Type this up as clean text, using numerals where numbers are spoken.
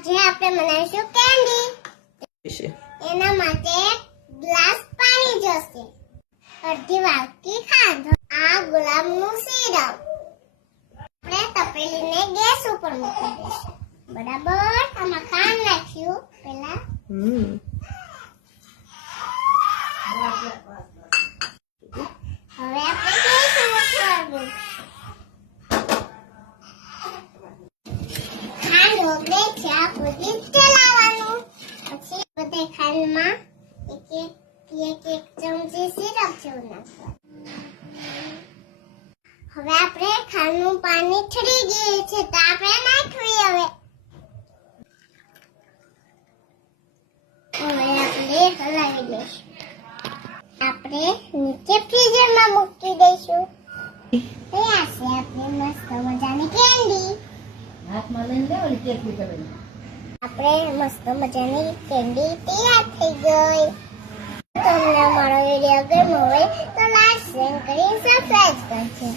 આજે આપણે બનાવીશું કેન્ડી. એના માટે ગ્લાસ પાણી જોશે, અડધી વાટકી ખાંડ, આ ગુલાબનું સિરપ. આપણે તપેલીને ગેસ ઉપર મૂકી દઈશું. બરાબર, આમાં ખાંડ નાખ્યું પહેલા. હવે આપણે ગેસ મૂકવાનું. ખાંડ ઓગળે ત્યાં સુધી ચલાવવાનું. પછી બધે ખાંડમાં એક ચમચી સિરપ જેવું નાખવાનું. હવે આપણે ખાંડનું પાણી ઠરી ગયું છે તો આપણે નાખવી. હવે આપણે હલાવી દઈશું. આપણે નીચે ફ્રીઝરમાં મૂકી દઈશું. તૈયાર છે આપણી મસ્ત મજાની કેન્ડી. હાથમાં લઈને લેવાની કેટલી કરવાની. આપણે મસ્ત મજાની કેન્ડી તૈયાર થઈ ગઈ. તમને અમારો વિડીયો ગમ્યો હોય તો લાઈક શેર કરી સબસ્ક્રાઇબ કરજો.